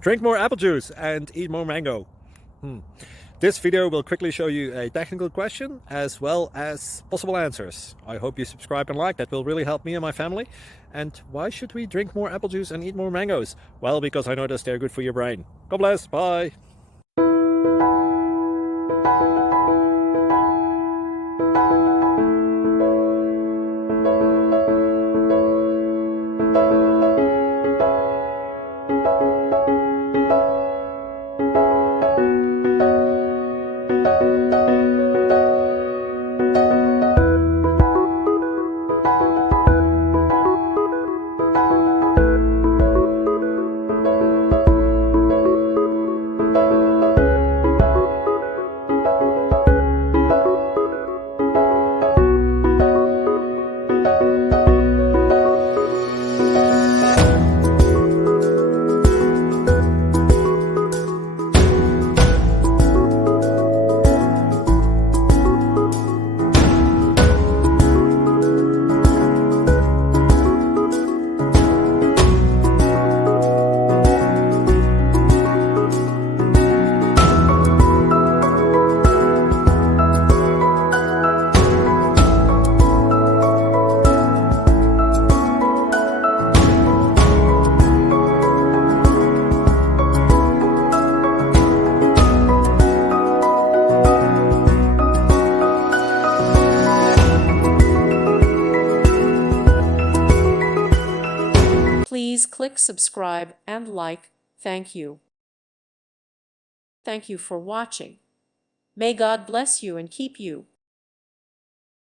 Drink more apple juice and eat more mango. This video will quickly show you a technical question as well as possible answers. I hope you subscribe and like, that will really help me and my family. And why should we drink more apple juice and eat more mangoes? Well, because I noticed they're good for your brain. God bless, bye. Please click subscribe and like. Thank you. Thank you for watching. May God bless you and keep you.